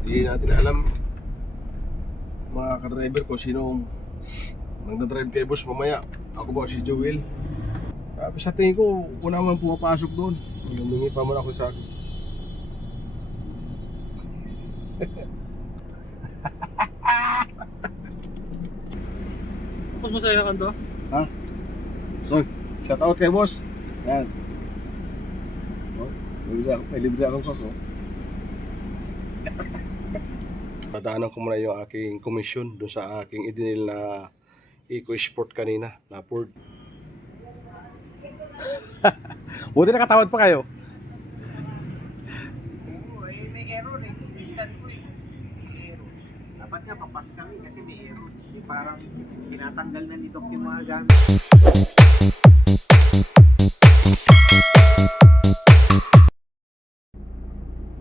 Hindi natin alam mga ka-driver kung sino magdadrive kay boss mamaya. Ako ba si Joel? Sabi sa tingin ko, kung naman pumapasok doon, humingi pa muna ako sa akin. Tapos masaya ka to? Ha? Oy, shout out kay boss. Yan. Oh, may libre akong koko. Padaanan ko muna yung aking komisyon doon sa aking idinil na EcoSport kanina na Ford. Buti nakatawad pa kayo. Oo, may error eh. I-scan ko eh. May error. Dapat nga papas kami kasi may error. Yung parang tinatanggal na ni Doc yung mga gamit.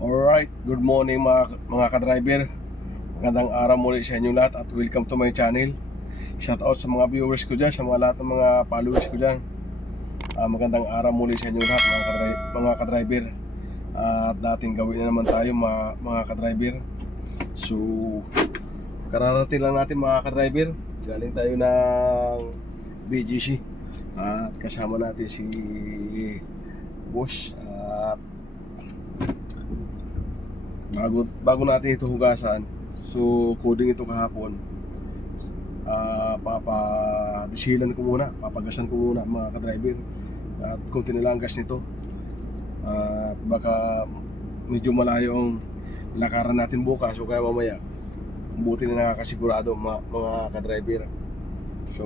Alright, good morning mga ka-driver. Magandang araw muli sa inyo lahat at welcome to my channel. Shout out sa mga viewers ko dyan, sa mga lahat ng mga followers ko dyan. Magandang araw muli sa inyo lahat mga ka-driver. At dating gawin na naman tayo mga ka-driver. So, kararating lang natin mga ka-driver. Galing tayo ng BGC. At kasama natin si Boss. At bago natin ito hugasan, so coding ito kahapon, papadisilan ko muna, papagasan ko muna mga ka-driver at konti na lang ang gas nito at baka medyo malayo ang lakaran natin bukas o kaya mamaya buti na nakakasigurado mga ka-driver. So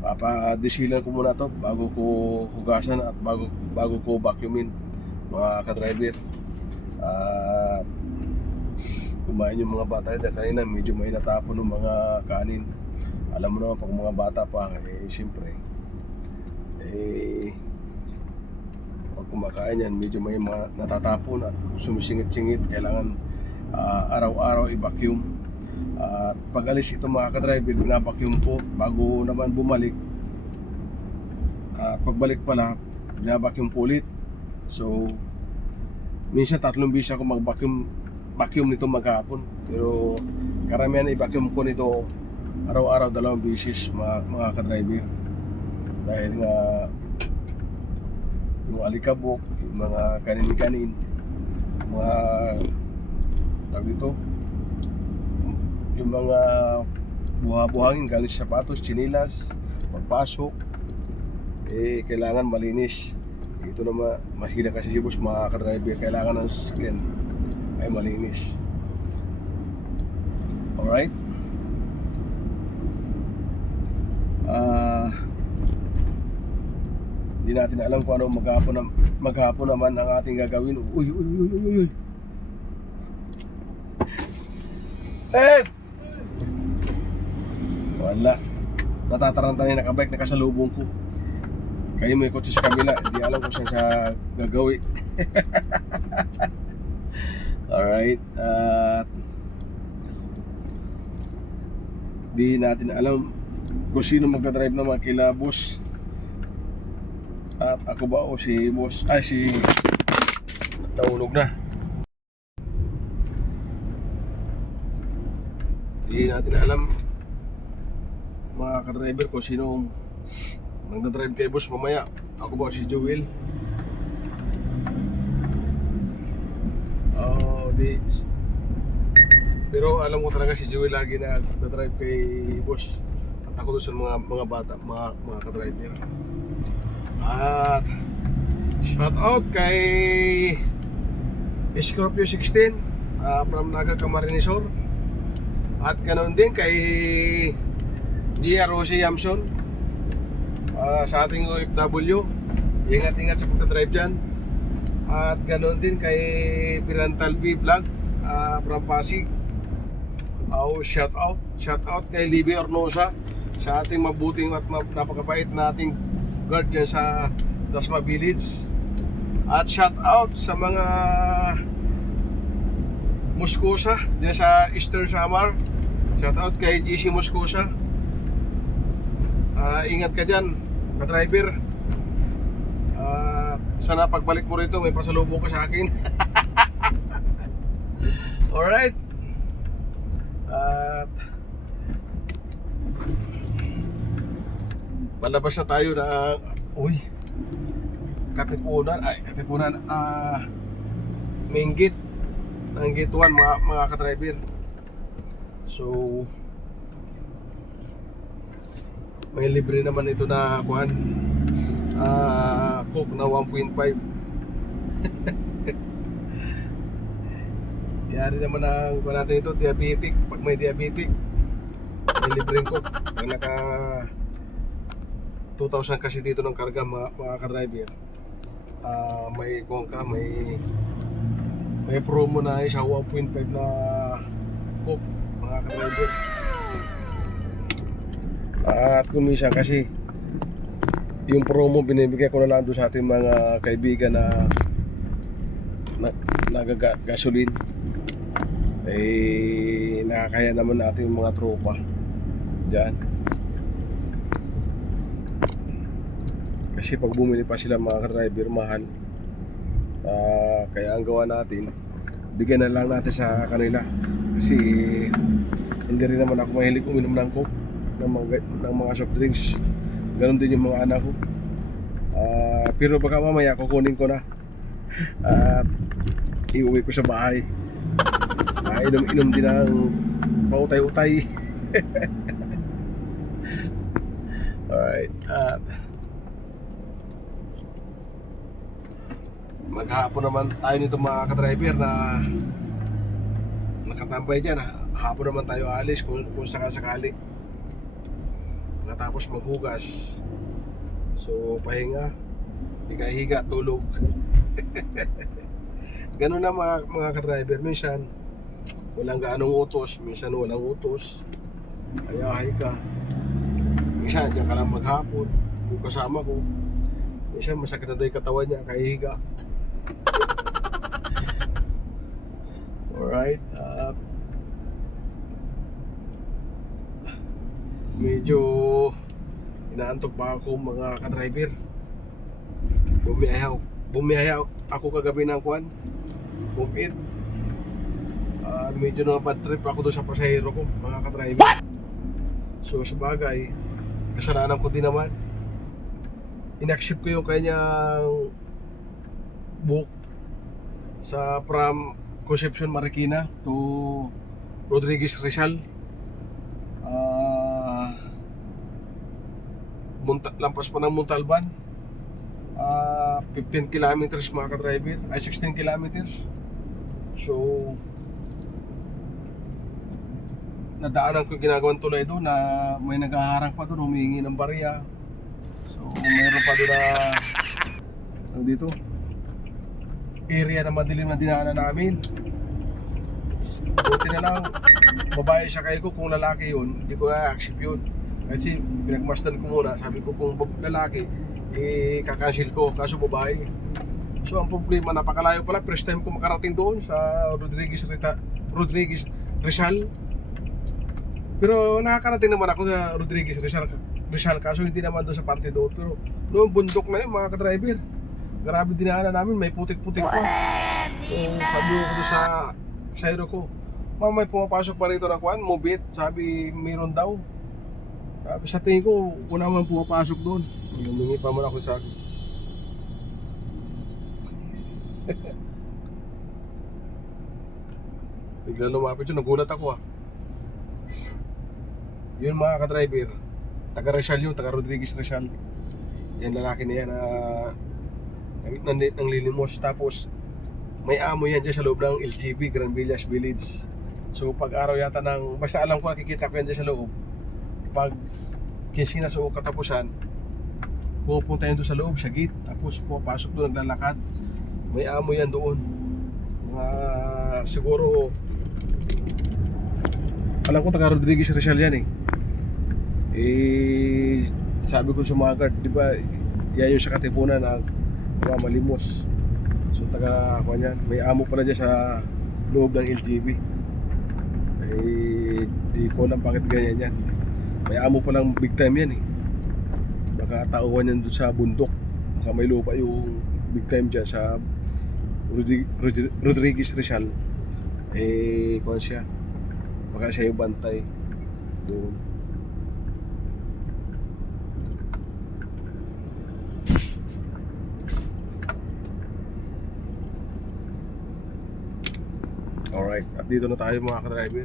papadisilan ko muna to bago ko hugasan at bago ko vacuumin mga ka-driver. Kumain yung mga bata dahil kanina medyo may natapon ng mga kanin. Alam mo naman pag mga bata pa siyempre pag kumakain yan medyo may mga natatapon at sumisingit-singit. Kailangan araw-araw i-vacuum at pag alis ito mga ka-driver binabacuum ko bago naman bumalik at pagbalik pala binabacuum ko ulit. So minsan 3 beses ako mag-vacuum nito maghapon. Pero karamihan i-vacuum ko nito araw-araw 2 beses mga ka-driver. Dahil nga yung alikabok, yung mga kanin-kanin, mga tawag dito, yung mga buha-buhangin galing sa sapatos, chinilas, pagpasok, kailangan malinis. Ito naman, masila kasi si boss mga ka-driver, kailangan ng skin ay malinis. Alright? Hindi natin alam kung ano maghapon naman ang ating gagawin. Uy! Wala. Natataranta na yung nakabike, nakasalubong ko. Kayo may kotse sa kabila, hindi alam kung saan siya gagawin. Alright, di natin alam kung sino magdadrive naman kila boss. At ako ba o si boss, si naulog na. Di natin alam mga ka-driver kung sino magdadrive kay boss mamaya. Ako ba si Joel? Pero alam ko talaga si Joel lagi na nagdadrive kay boss. At ako doon sa mga bata, mga ka-driver. At shout out kay Scorpio 16 from Naga Camarinesor. At ganoon din kay GR Jose Yamson sa ating OFW. Ingat-ingat sa pagdadrive dyan. At ganoon din kay Pirantal V Vlog from Pasig. Shout out kay Libby Ornosa sa ating mabuting at napakabait na ating guard dyan sa Dasma Village. At shout out sa mga Moscosa dyan sa Eastern Samar. Shout out kay GC Moscosa. Ingat ka dyan ka-driver. Sana pagbalik mo rito may pasalubong ka sa akin. Alright. At palabas na tayo na Katipunan main gate ang gate 1 mga ka-driver. So may libre naman ito na kuhan, Coke na 1.5. Yari naman ang kuhan natin ito, diabetic. Pag may diabetic, may libreng Coke. Pag naka 2,000 kasi dito ng karga mga ka-driver, may kuhan ka, may promo na isa 1.5 na Coke mga ka-driver. At kung minsan kasi yung promo binibigay ko na lang doon sa ating mga kaibigan na nagagasolin, nakakaya naman natin yung mga tropa dyan. Kasi pag bumili pa sila mga ka-driver, mahal. Kaya ang gawa natin, bigyan na lang natin sa kanila. Kasi hindi rin naman ako mahilig uminom ng Coke, ng mga soft drinks. Ganon din yung mga anak ko. Pero baka mamaya kukunin ko na at iuwi ko sa bahay. Inom-inom din ng pautay-utay. Alright. Maghapon naman tayo nito mga ka-driver na nakatambay dyan. Hapon naman tayo alis kung sakasakali. Tapos maghugas. So pahinga, higa-higa, tulog. Ganun na mga ka-driver. Minsan walang gaanong utos, minsan walang utos, ayahay ka. Minsan dyan ka lang maghapon, yung kasama ko, minsan masakit na daw yung katawan niya, kaya higa. Alright. Medyo inaantok pa ako mga ka-driver. Bumiyaya ako kagabi ng kuwan, Bukit. Medyo na bad trip ako doon sa pasahero ko mga ka-driver. So sa bagay, kasalanan ko din naman. In-accept ko yung kanyang book from Concepcion Marikina to Rodriguez Rizal. Lampas pa ng Montalban, 15 kilometers mga ka-driver, 16 kilometers. So nadaanan ko yung ginagawang tulay doon na may naghaharang pa doon, humihingi ng barya. So mayroon pa doon na dito area na madilim na dinaanan namin. Buti na lang babae siya kayo ko. Kung lalaki yun, hindi ko i-accept yun. Kasi pinagmasdan ko muna, sabi ko kung lalaki, kakancel ko, kaso babae. So ang problema, napakalayo pala. First time ko makarating doon sa Rodriguez Rizal. Pero nakakarating naman ako sa Rodriguez Rizal, kaso hindi naman doon sa parte doon. Pero noong bundok na yun mga ka-driver, grabe dinaanan namin, may putik-putik pa. So sabi ko doon sa sayro ko, may pumapasok pa rito ng kuwan, Mobit, sabi meron daw. Sabi sa tingin ko, wala man pumapasok doon. Humingi pa man ako sa akin. Bigla lumapit yun, nagulat ako Yun mga ka-driver, taga Rizal yun, taga Rodriguez Rizal. Yan lalaki na yan nang lilimos. Tapos may amo yan dyan sa loob ng LGB, Grand Villas Village. So pag araw yata ng, basta alam ko nakikita ko yan dyan sa loob. Pag kising na sa katapusan, pupunta yan doon sa loob, sa gate. Tapos pupasok doon, naglalakad. May amo yan doon. Siguro alam ko taga Rodriguez Rizal yan sabi ko sa mga guard, di ba yan yung sa Katipunan na malimos. So taga ako yan, may amo pala dyan sa loob ng LGB. Di ko alam bakit ganyan yan. May amo palang big time yan baka tauhan yan doon sa bundok, baka may lupa yung big time dyan sa Rodriguez Rizal. Eh, kung siya. Baka siya yung bantay. Doon. Alright, at dito na tayo mga ka-driver.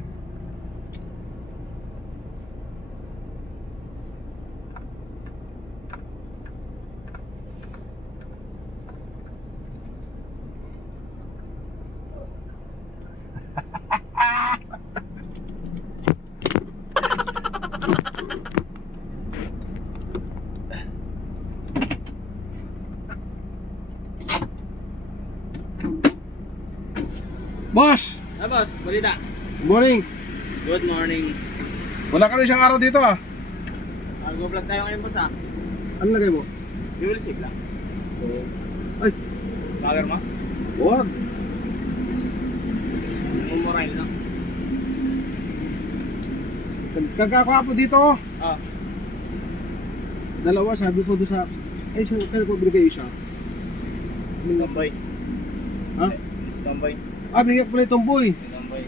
Boss! Boss, balita. Good morning! Good morning. Wala ka rin siyang araw dito ah. Mag-vlog tayo ngayon, boss, ah. Ano lagay mo? Fuel sig lang. Ay, Lager mo? wag! Mumurail lang. Kagkakwapo dito oh. Ah. Dalawa, sabi ko doon sa... Eh, siya, kaya ko binigay isa. Tambay. Ha? Tambay. Ah, binigay ko pala itong boy. Tambay.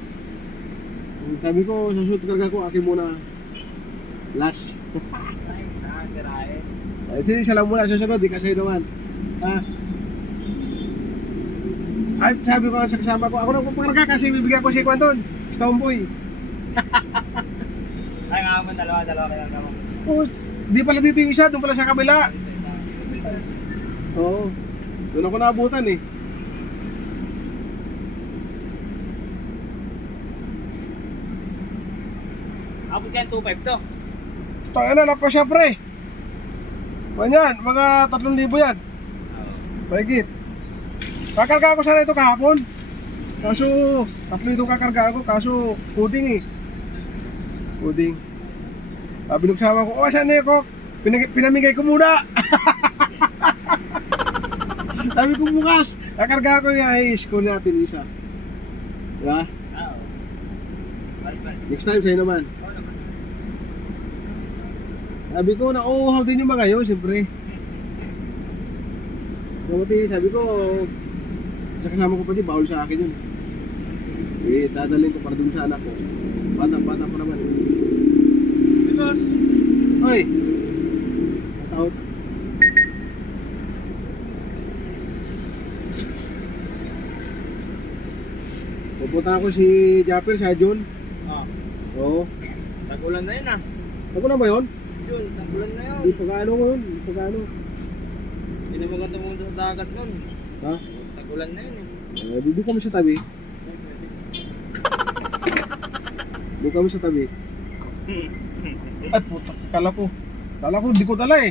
Sabi ko, sa susunod karga ko, akin muna. Last. Ay, nakakirahe. Sige, siya lang muna, susunod, di kasi naman. Ha? Ay, sabi ko sa kasama ko, ako na pumarga kasi bibigyan ko si Quanton. Stone boy. Ay, nga naman, dalawa kayo naman. Oo, di pala dito yung isa, doon pala sa kabila. Isa. Oo. Doon ako naabutan eh. Abot yan, 2.5 to. Tayo na, pa siya pre. Manyan, mga 3,000 yan. Mahigit. Kakarga ko sana ito kahapon. Kaso, 3 itong kakarga ko, kaso puding eh. Puding. Sabi nung kasama ko, saan na ko? Pinamigay ko muna. Sabi ko bukas, kakarga ko yung ayos ko natin isa. Diba? Oo. Balik. Next time sa'yo naman. Sabi ko, nauuhaw din yung mga yun, siyempre. Sabi ko, sa kasama ko pa di, bawal sa akin yun. Eh, dadalhin ko para dun sa anak ko. Bata pa naman. Boss. Hoy! Out. Pupunta ako si Japper, sa Jun. Ah. Oo. Tag-ulan na yun, ah. Ako na ba yun? Yun, tag-ulan na yun. Di pagkano ko yun? Di pagkano? Hindi na maganda mo sa dagat nun. Ha? Tag-ulan na yun, eh. Dito kami sa tabi. Dito kami sa tabi. Ay, puta, kala ko, di ko dala eh.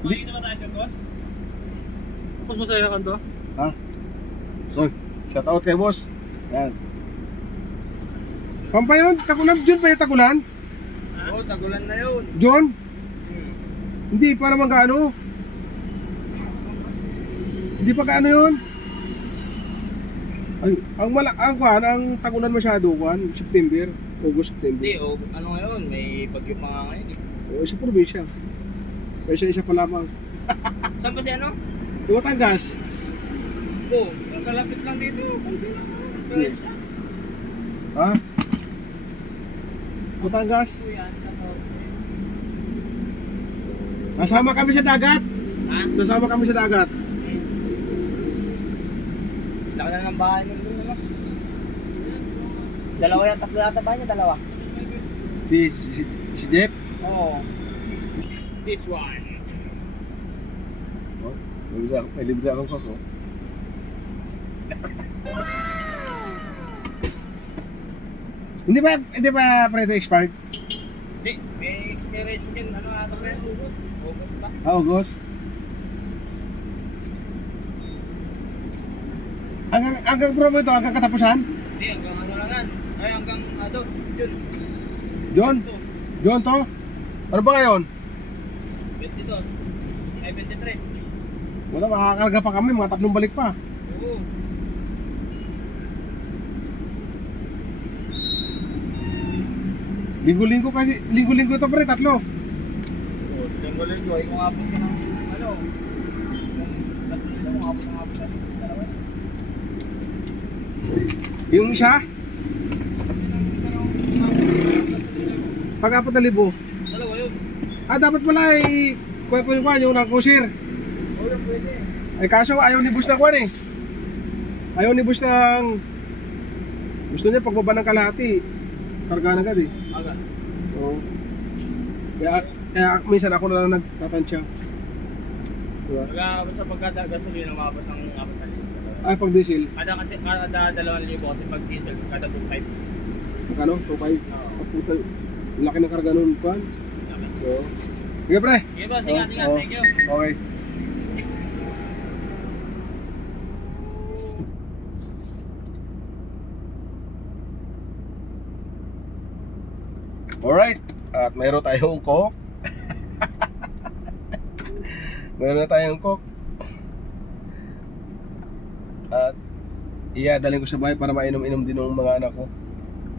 Di na ba tayo, boss? Tapos masaya ka to? Ha? So, shout out kay boss. Yan. Pampa yun, tagulan, John pa yung tagulan? Oo, tagulan na yun. John? Hindi pa naman gaano. Hindi pa gaano yun. Ay, ang tagulan masyado, September, August, September. Hindi, ano ngayon, may bagyo pa nga ngayon, eh. O, sa probinsya. Kaya isa pa lamang. Saan ba si ano? Tumatangas. Oo, ang kalapit lang dito. Kunti lang. Kaya siya. Ha? Tumatangas. Yan, Kasama kami sa dagat. ha? Sasama kami sa dagat. Laki na ng bahay nun doon, ano? Dalawa yan, tatlo yata bahay niya, dalawa. Si Jeff. Oo. This one. Oh, may libre akong kako. Hindi ba preto expired? Hindi, may expiration din. Ano ata ba yan? August pa? August. Hanggang promo ito, hanggang katapusan? Hindi, hanggang ano lang yan. Ay, hanggang dos. Yun. John? John to? Ano ba ngayon? 22. Ay, 23. Wala, makakarga pa kami, mga 3 balik pa. Oo. Linggo-linggo ito pre, 3. Oo, linggo-linggo. Ay, kung abot ka ng, ano, kung last nila, kung abot ng Yung isa? Pag-apat na libo. Dalawa yun. Dapat pala ay yung nang-kusir. Oo, yung pwede. Ay kaso ayaw ni Bus ng kwan eh. Ayaw ni Bus ng... Gusto niya pagbaba ng kalahati. Karga na agad eh. Aga. Oo. Kaya minsan ako na lang nagtatansya. Diba? Basta pagkada gasolina, umabot ng 4,000. Ay, pag diesel. Kada 2,000 kasi pag diesel, kada 2,500. Magkano? 2.5? Oo. Puta, laki ng karga nun kwan. So, sige pre. Sige boss, ingat, ingat. Oo. Thank you. Okay. Alright, at mayroon tayong coke. Mayroon na tayong coke. At iadalhin ko sa bahay para mainom-inom din ng mga anak ko.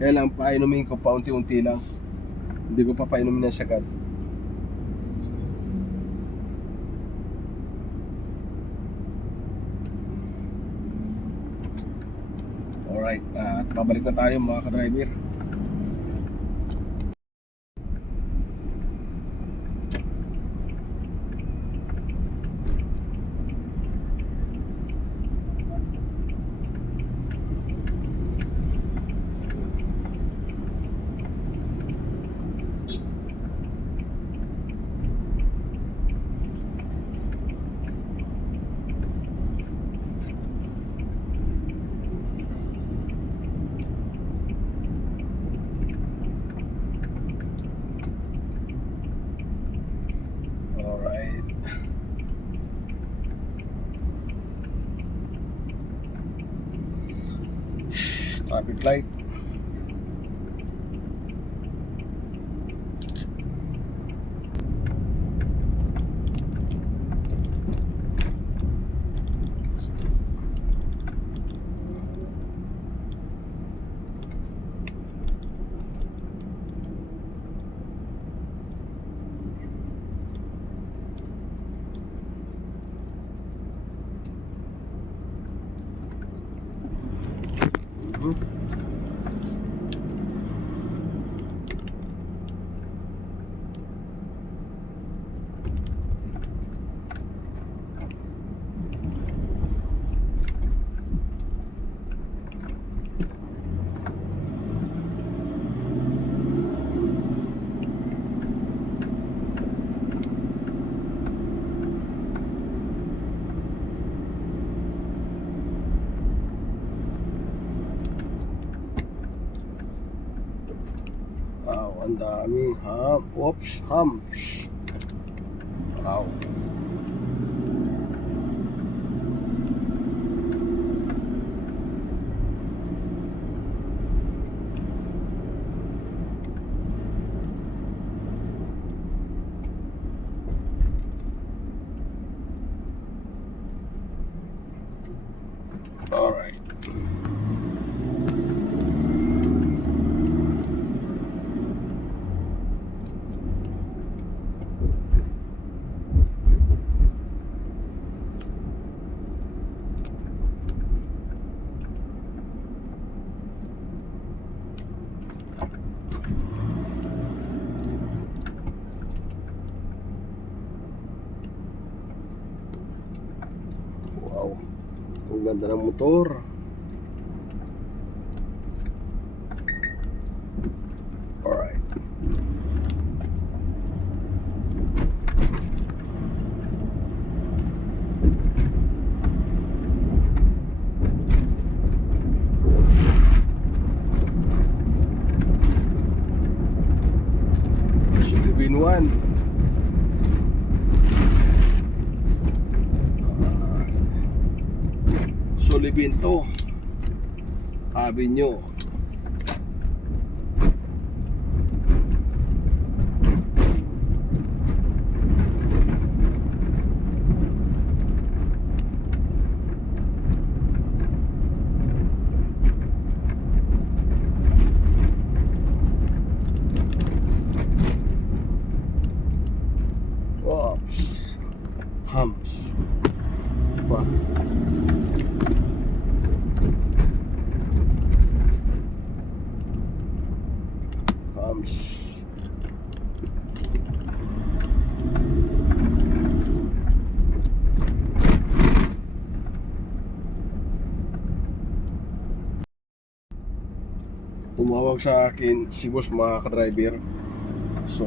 Kaya lang painumin ko paunti-unti lang. Hindi ko pa painumin ng sagad. Alright, at babalik na tayo mga ka-driver. Alright. Traffic light. Wow, ang daming humps. Wow. All right. Wow, ang ganda ng motor. Alright. Philippine One. Solibinto Avenue. Oops. Humps. Pa. tumawag sa akin si boss mga ka-driver. So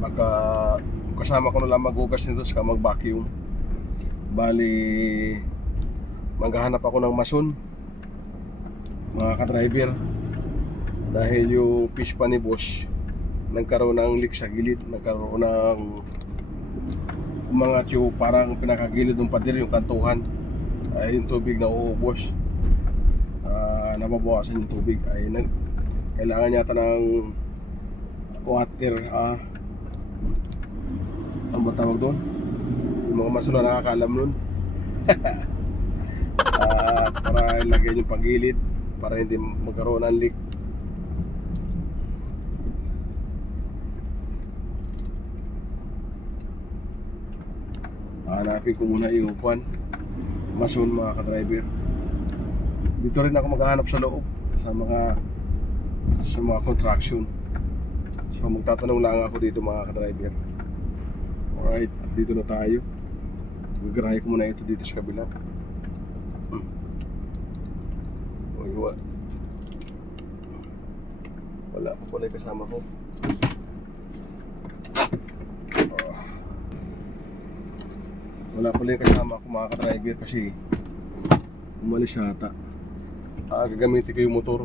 baka kasama ko na lang maghugas nito saka mag-vacuum. Bali maghahanap ako ng mason mga ka-driver, dahil yung fish pa ni boss nagkaroon ng leak sa gilid, nagkaroon ng umangat yung parang pinakagilid ng pader, yung kantuhan ay yung tubig na uubos, nababawasan yung tubig ay kailangan yata ng water, ang ba tawag doon? Yung mga masula nakakaalam nun. Para ilagay yung pagilid para hindi magkaroon ng leak. Hanapin ko muna yung mason mga ka-driver. Dito rin ako maghahanap sa loob sa mga construction. So magtatanong lang ako dito mga ka-driver. Alright, at dito na tayo. Gagarahe ko muna ito dito sa kabila. Wala pa pala yung kasama ko. Wala pala yung kasama ko mga ka-driver kasi umalis yata. Gagamitin ko yung motor.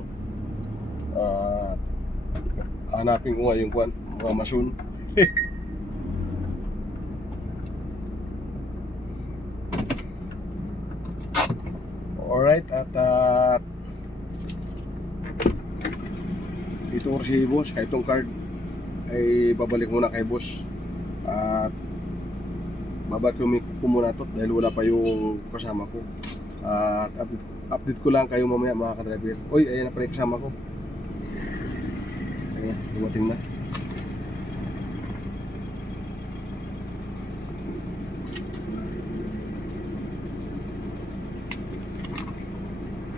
Hanapin ko nga yung mga mason. Alright, at ito si boss, kahit itong card ay babalik muna kay boss. At babalik ko muna ito dahil wala pa yung kasama ko. At update ko lang kayo mamaya mga ka-driver. Uy, ayan na pala yung kasama ko. Ayan, dumating na.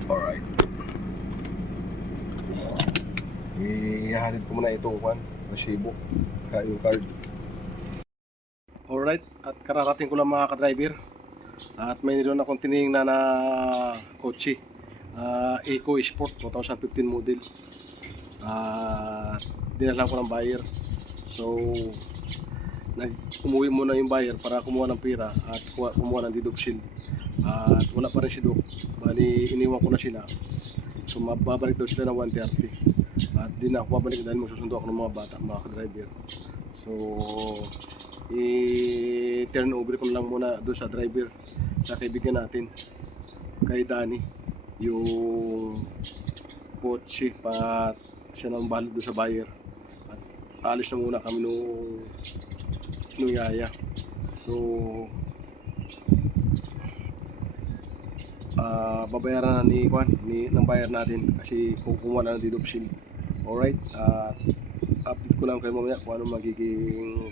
Alright. Ihahatid ko muna itong resibo, yung card. Alright, at kararating ko lang mga ka-driver. At may niloon akong tinignan na kotse, Eco Sport 2015 model. Dinalan ko ng buyer. So umuwi muna yung buyer para kumuha ng pera at kumuha ng deduction. At wala pa rin si Doc. Bali iniwan ko na sila. So mababalik daw sila ng 1:30. At di na ako babalik dahil magsusundo ako ng mga bata, mga ka-driver. So i-turn over ko lang muna doon sa driver, sa kaibigan natin, kay Danny, yung kotse, at siya nang bahala doon sa buyer. At alis na muna kami nung yaya. So babayaran na ng buyer natin kasi kumuha na ng deduction. Alright, update ko lang kayo mamaya kung ano magiging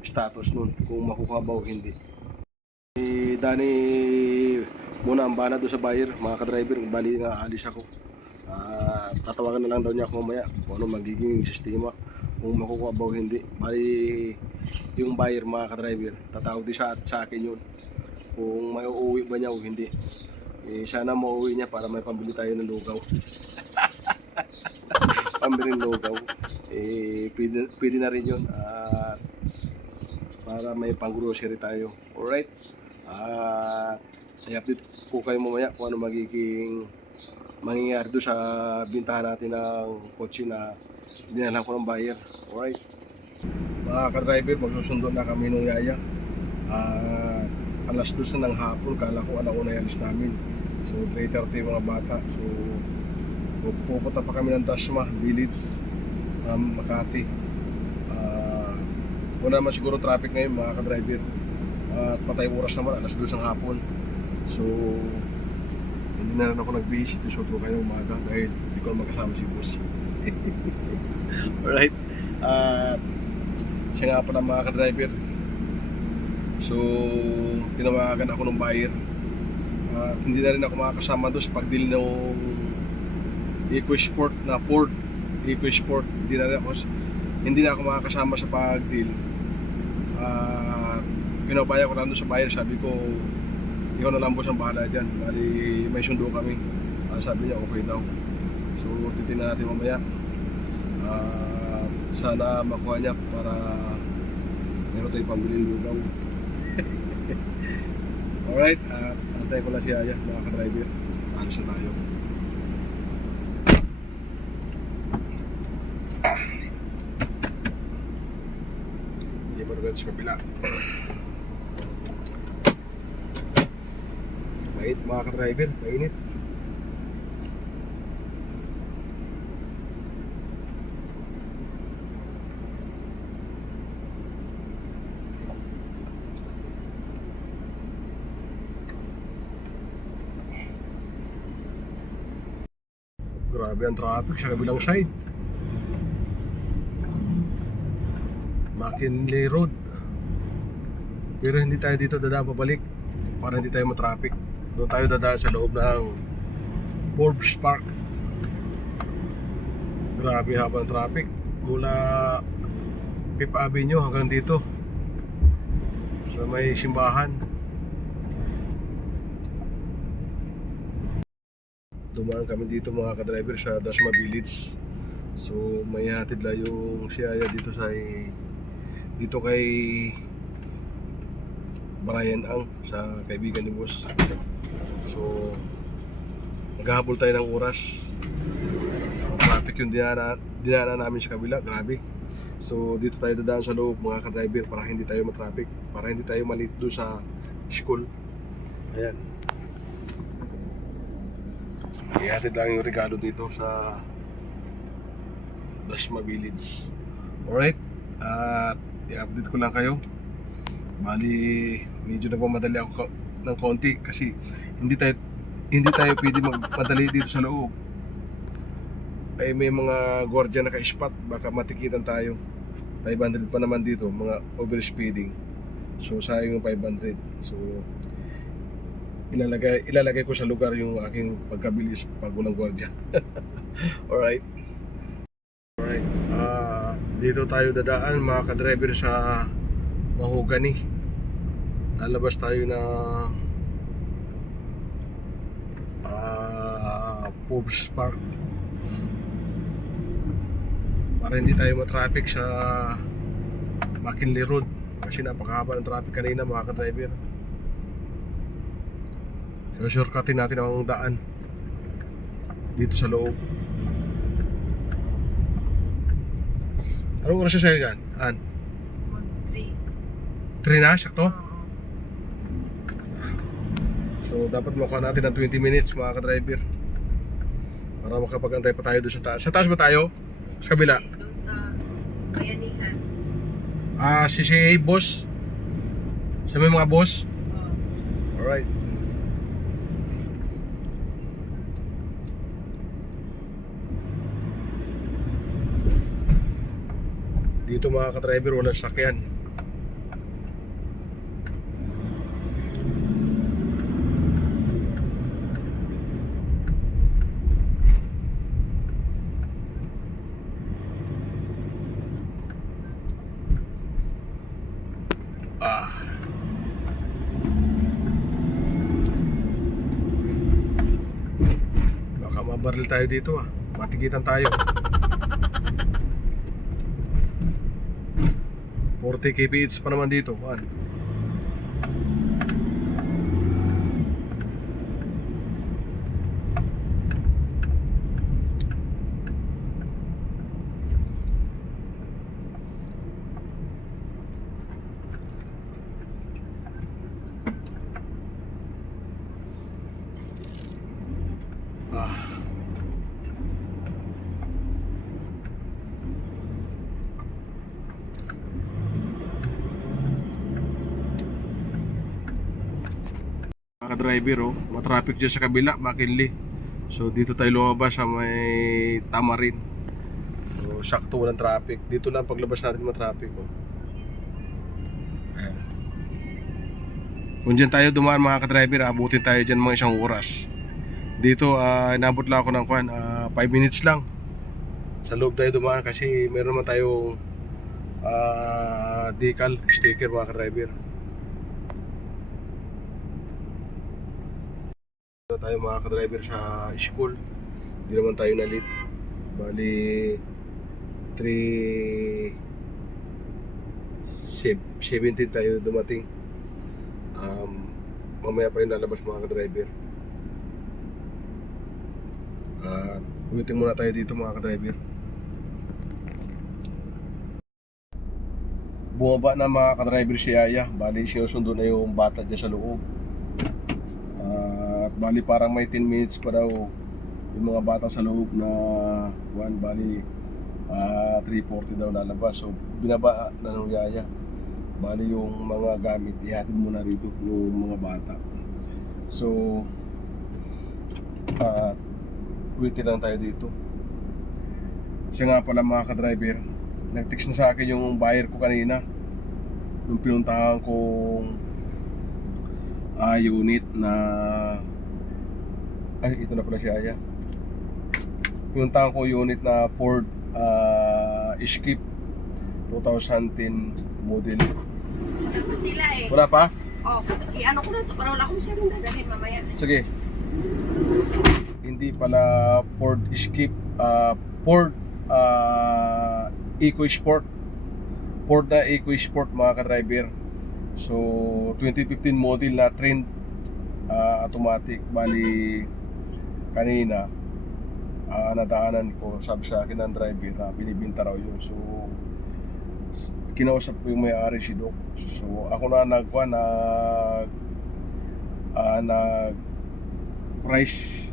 status nun, kung makukuha ba o hindi. Si Danny muna ang bala doon sa buyer mga ka-driver, bali nga alis ako. Tatawagan na lang daw niya ako mamaya kung ano magiging sistema, kung makukuha ba o hindi. Bali yung buyer mga ka-driver, tatawag din sa akin yun kung may uuwi ba niya o hindi. Sana mauwi niya para may pambili tayo ng lugaw. Pambiling lugaw, pwede na rin yun, para may pang-grocery tayo. Alright, i-update ko kayo mamaya kung ano magiging mangyayari doon sa bintahan natin ng kotse na dinalan ko ng buyer. Alright, mga ka-driver, magsusundo na kami nung yaya. Alas 2 na ng hapon, kala ko alauna yung alis namin. So 3:30 yung mga bata. So pupunta pa kami ng Dasma Village, Makati. Wala naman siguro traffic ngayon mga ka-driver. At patay oras naman, alas 2 ng hapon. So hindi na rin ako nag-visit. Isot ko kayo umaga dahil hindi ko magkasama si boss. Alright, siya nga pala mga ka-driver. So tinawagan ako ng buyer. Hindi na rin ako makakasama doon sa pag-deal ng Eco Sport na Ford Eco Sport. Hindi na ako makakasama sa pag-deal. Pinabaya ko lang doon sa buyer. Sabi ko ikaw na lang boss ang bahala dyan. Bali, may sundo kami. Sabi niya okay daw. So titignan natin mamaya. Sana makuha niya para meron tayong pambili lugaw. Alright, antay ko lang si Aya, mga ka-driver. Alis na tayo. Hindi pa rin sa kapila. Mainit mga ka-driver, mainit. Grabe ang traffic sa kabilang side. McKinley Road. Pero hindi tayo dito dadaan pabalik para hindi tayo matraffic. Doon tayo dadaan sa loob ng Forbes Park. Grabe haba ng traffic mula Fifth Avenue hanggang dito sa may simbahan. Dumaan kami dito mga ka-driver sa Dasma Village. So may hatid lang yung si Aya dito dito kay Brian Ang, sa kaibigan ni boss. So naghahabol tayo ng oras. Traffic yung dinaanan namin sa kabila, grabe. So dito tayo dadaan sa loob mga ka-driver para hindi tayo matraffic, para hindi tayo malate doon sa school. Ayan. Ihatid lang yung regalo dito sa Dasma Village. Alright, at i-update ko lang kayo. Bali, medyo nagmamadali ako ng konti kasi hindi tayo pwede magmadali dito sa loob. Ay may mga gwardiya naka-spot, baka matikitan tayo. 500 pa naman dito, mga overspeeding. So sayang yung 500. So ilalagay ko sa lugar yung aking pagkabilis pag walang gwardiya. Alright. Alright. Dito tayo dadaan mga ka-driver sa Mahogany. Lalabas tayo na Forbes Park para hindi tayo matraffic sa McKinley Road kasi napakahaba ng traffic kanina mga ka-driver. So shortcutin natin ang daan dito sa loob. Anong oras sa'yo yan? 3 na? Sakto? So dapat makuha natin ng 20 minutes mga ka-driver para makapag-antay pa tayo doon sa taas. Sa taas ba tayo? Sa kabila? Doon sa Bayanihan. CCA boss? Sa may mga boss? Alright. Dito mga ka-driver walang sakyan. Baka mabaril tayo dito matikitan tayo. 40 kph pa naman dito. Mga driver matraffic dyan sa kabila, McKinley. So dito tayo lumabas sa may Tamarin. So sakto walang traffic. Dito lang paglabas natin matraffic Ayan. Kung dyan tayo dumaan mga ka-driver, abutin tayo dyan mga isang oras. Dito inabot lang ako ng 5 minutes lang. Sa loob tayo dumaan kasi meron naman tayong decal sticker mga ka-driver. na tayo mga ka-driver sa school. Hindi naman tayo na late. Bali 3:17 tayo dumating. Mamaya pa yung lalabas mga ka-driver. Waiting muna tayo dito mga ka-driver. Bumaba na mga ka-driver si Aya. Bali sinusundo na yung bata dyan sa loob. At bali parang may 10 minutes pa daw yung mga bata sa loob na bali 3:40 daw lalabas. So binaba na ng Yaya. Bali yung mga gamit ihatid muna rito yung mga bata. So waiting lang tayo dito. Kasi nga pala mga ka-driver, nag-text na sa akin yung buyer ko kanina nung pinuntahan kong unit na ito na pala si Aya. Pinuntahan ko unit na Ford Escape 2010 model. Wala pa sila eh. Wala pa? Oh, i-ano ko na to para wala akong masyadong dadalhin mamaya. Sige. Hindi pala Ford Escape, Ford EcoSport. Ford na EcoSport mga ka-driver. So 2015 model na trend automatic. Bali kanina nadaanan ko, sabi sa akin ng driver na binibinta raw yun. So kinausap ko yung may-ari si Doc. So ako na nag price.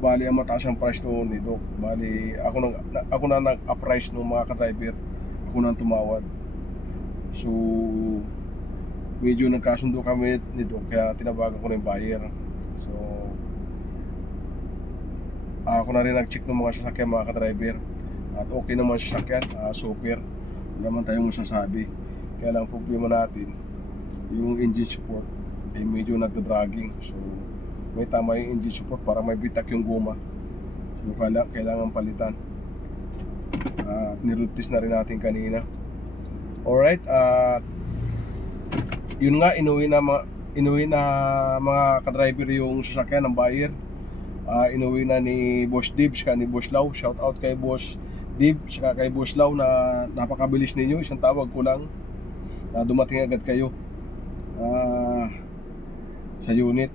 Bali ang mataas ang price noon ni Doc. Bali ako na nag-price ng mga ka-driver. Ako na tumawad. So medyo nagkasundo kami ni Doc kaya tinabagan ko na yung buyer. So ako na rin nag-check ng mga sasakyan mga ka-driver. At okay naman sasakyan, super. Wala naman tayong masasabi. Kaya lang problema natin yung engine support medyo nagda-dragging. So may tama yung engine support para may bitak yung guma. So kailangan palitan. Niroad test na rin natin kanina. Alright, yun nga, inuwi na mga ka-driver yung sasakyan ng buyer. Inuwi na ni Boss Dibs, ni Boss Lau. Shout out kay Boss Dibs, saka kay Boss Lau na napakabilis ninyo. Isang tawag ko lang dumating agad kayo sa unit.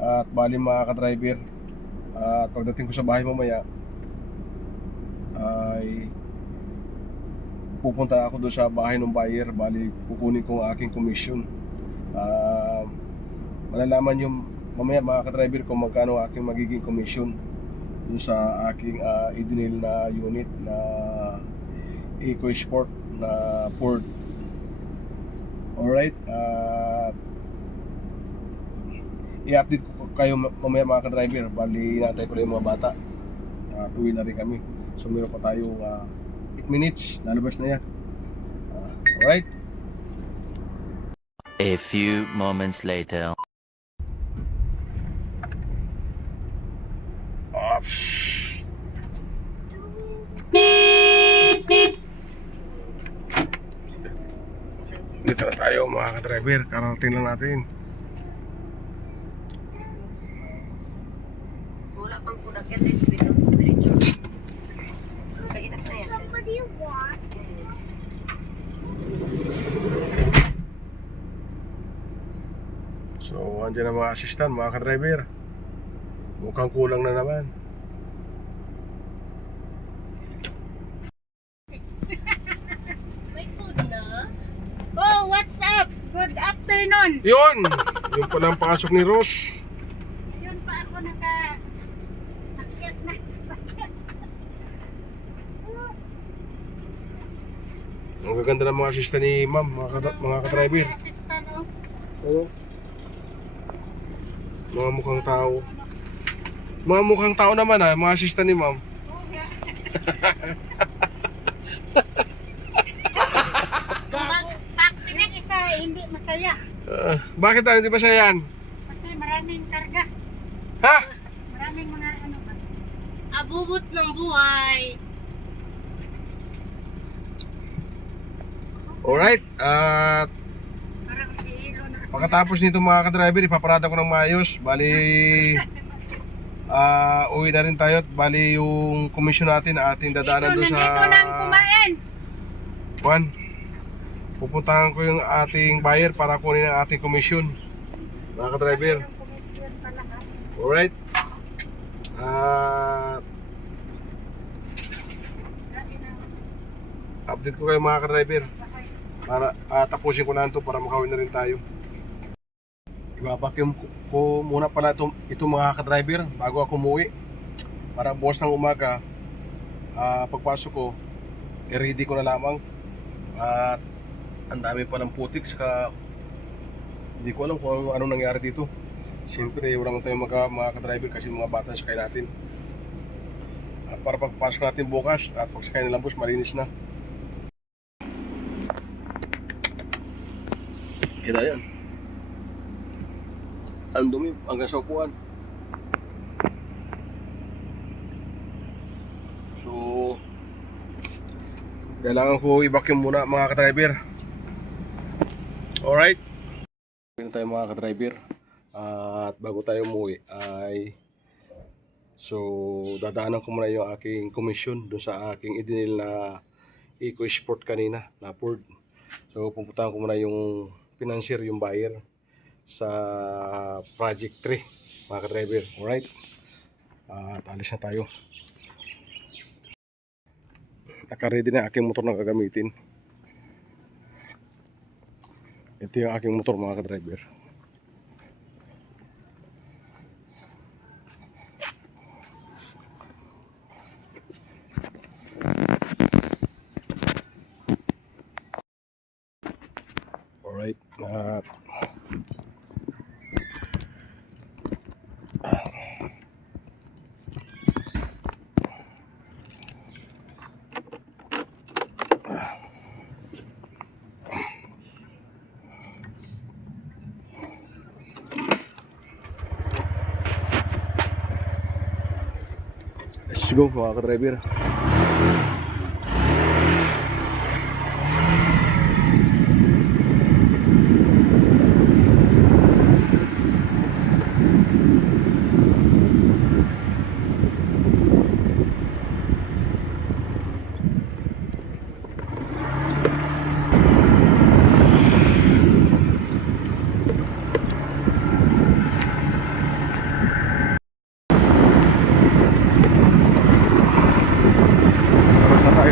At bali mga ka-driver, at pagdating ko sa bahay mamaya ay pupunta ako doon sa bahay ng buyer. Bali kukunin ko ang aking commission. Malalaman yung mamaya mga ka-driver kung magkano aking magiging commission yung sa aking idinil na unit na EcoSport na Ford. Alright, i-update ko kayo mamaya mga ka-driver. Bali natay ko rin yung mga bata. Tuwi na rin kami. So meron pa tayong 8 minutes. Lalabas na yan. Alright. A few moments later. Dito na tayo mga ka-driver. Karating lang natin. Wala pang kudak yan dahil sabihin ng diretso. Kainap na yan. Somebody watch. So, andyan ang mga assistant, mga ka-driver. Mukhang kulang na naman. May food na? Oh, what's up? Good afternoon. Yun! Yung palang pasok ni Ross. Ayun pa ako naka-akyat na sa sasakyan. Ang gaganda ng mga assistant ni ma'am, mga ka-driver. Assistant, oh. Oo. Mga mukhang tao. Mga mukhang tao naman mga assistant ni ma'am. Pag pinag-isa, hindi masaya. Bakit hindi ba siya yan? Kasi maraming karga. Ha? Maraming mga ano ba? Abubot ng buhay. Alright, Parang hihilo na ako. Pagkatapos nito mga ka-driver, ipaparada ko ng maayos. Bali, uwi na rin tayo. Bali, yung komisyon natin ating dadaanan doon sa... Nandito nang kumain. Juan, pupuntahan ko yung ating buyer para kunin ang ating komisyon. Mga ka-driver. Komisyon pala ha. Alright. Update ko kayo mga ka-driver. Para tapusin ko na ito para makawin na rin tayo. Ibabacuum ko muna pala ito mga ka-driver bago ako umuwi. Para bukas ng umaga, pagpasok ko, i-ready ko na lamang. At ang dami pa ng putik, saka hindi ko alam kung anong nangyari dito. Siyempre, wala naman tayong mga ka-driver kasi mga bata sakay natin. At para pagpasok natin bukas at pagsakay nilang bus, malinis na. Kita yan. Ang dumi hanggang sa upuan. So, kailangan ko i-vacuum muna mga ka-driver. Alright. Pwede tayo mga ka-driver. At bago tayo umuwi ay dadaanan ko muna yung aking commission doon sa aking idinil na EcoSport kanina na Ford. So pupuntahan ko muna yung financier, yung buyer sa Project 3 mga ka-driver. Alright. At alis na tayo. Naka-ready na aking motor na gagamitin. Ito yung aking motor mga ka-driver. Alright. Let's go mga ka-driver.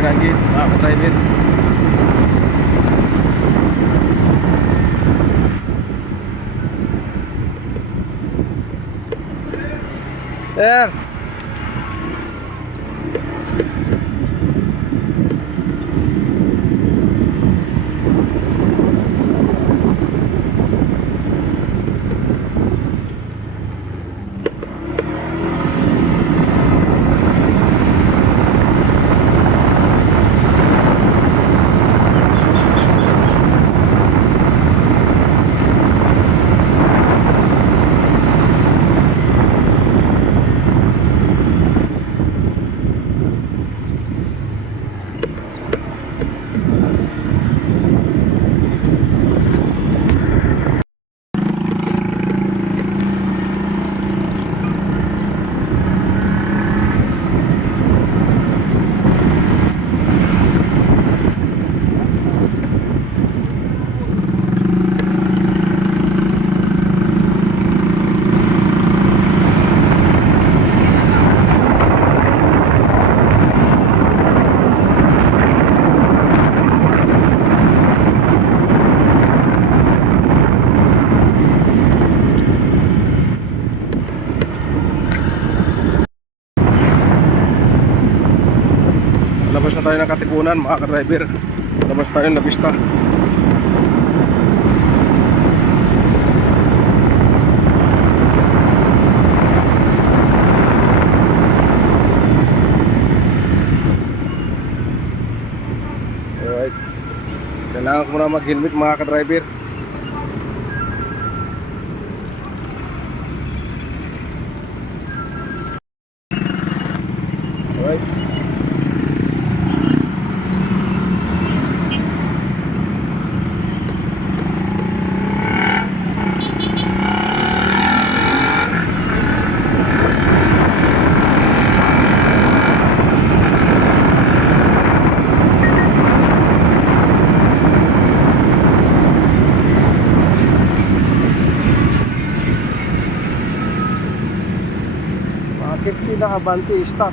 Langit, mga ka-driver. Sir! Labas na tayo ng Katipunan mga ka-driver. Labas tayo ng La Vista. Alright. Kailangan ko muna mag-helmet mga ka-driver. Alright. Honda Avanti stock.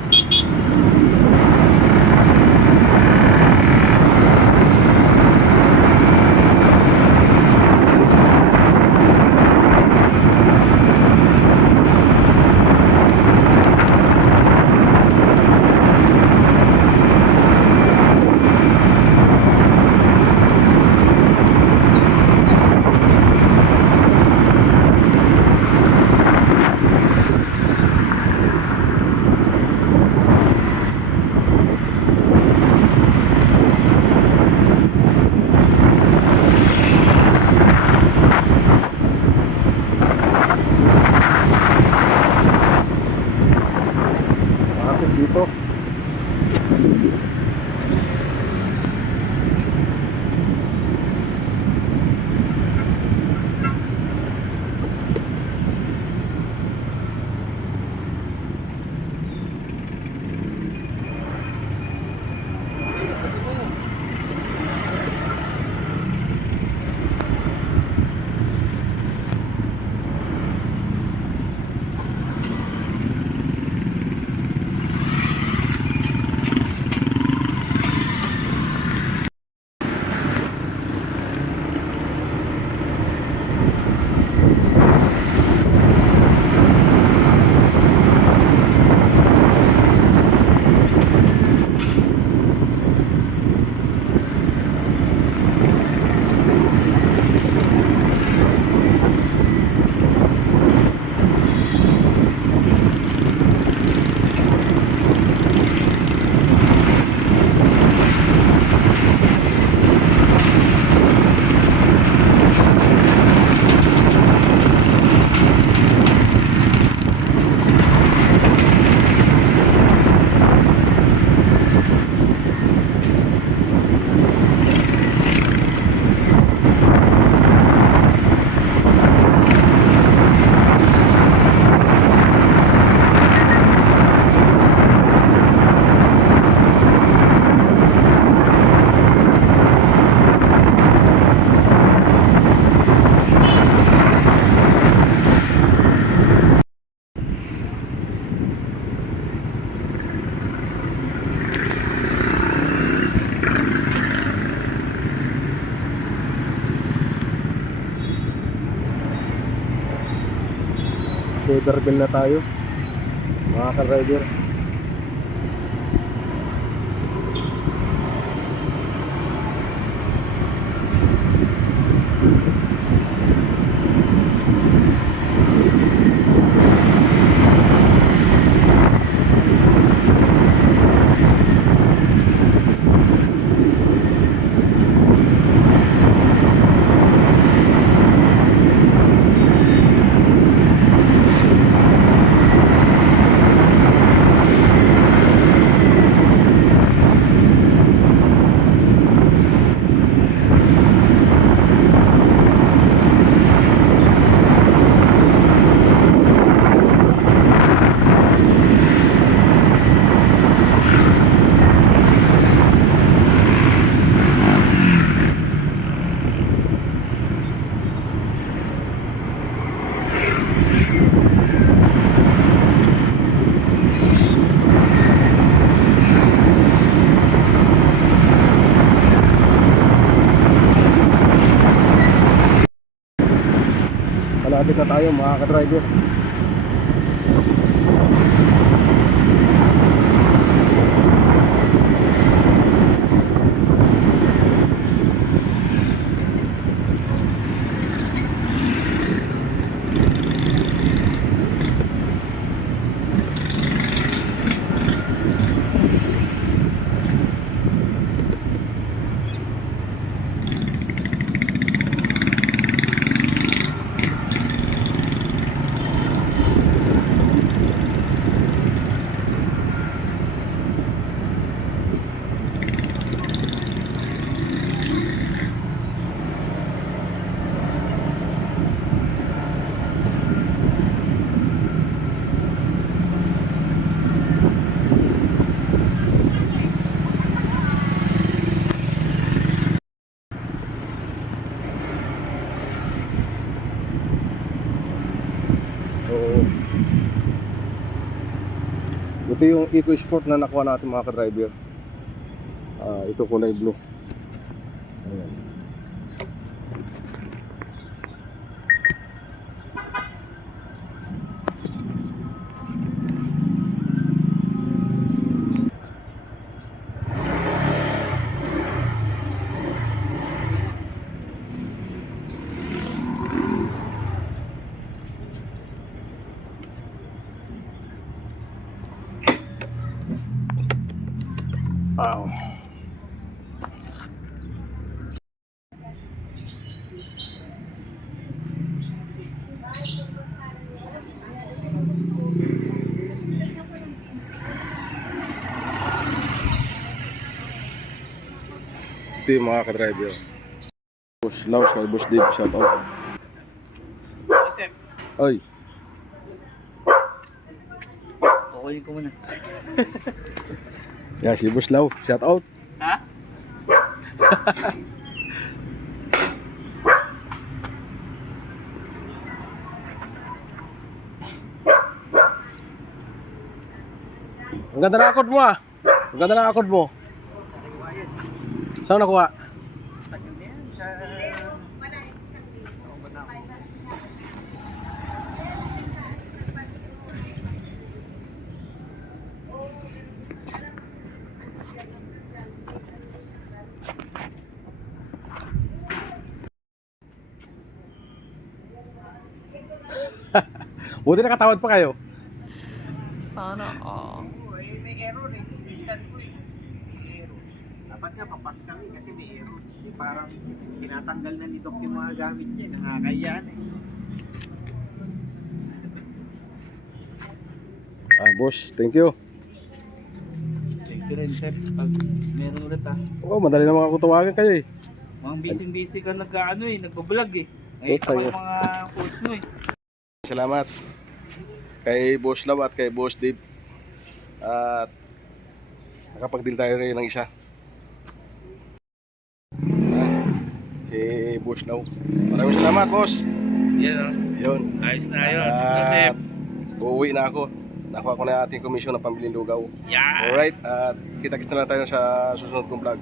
Bakit dito? Cyberbell na tayo, mga ka-rider. Malapit na tayo, mga ka-driver. Ito yung EcoSport na nakuha natin mga ka-driver. Ito kulay blue. Ayan. Wow. Ito yung mga ka-driver. Boss Laos kay Boss Dave, shout out. Oy, Kukunin ko muna. yan si Boss Lau, shout out. Ha? Ang ganda ng akord mo ah. Ang ganda ng akord mo. Saan nakuha? Tagal na yan sa... Buti nakatawad pa kayo. Sana all. Oo, may error eh. Discard ko eh. May error. Dapat nga papas kami kasi may error. Yung parang tinatanggal na ni Doc yung mga gamit niya. Nakakayaan eh. Boss, thank you. Thank you rin, Chef. Pag meron ulit Oh, madali naman ako tawagan kayo eh. Mga busy-busy ka nagbablog eh. Nakita ko yung mga post mo eh. Salamat kay Boss Lau at kay Boss Dave. At nakapag-deal tayo ngayon ng isa. Si Boss Lau. Maraming salamat, boss. Yan o. Yun. Ayos na ayos. At uuwi na ako. Nakuha ko na ating komisyon ng pambiling lugaw. Yeah. Alright, at kita-kits na lang tayo sa susunod kong vlog.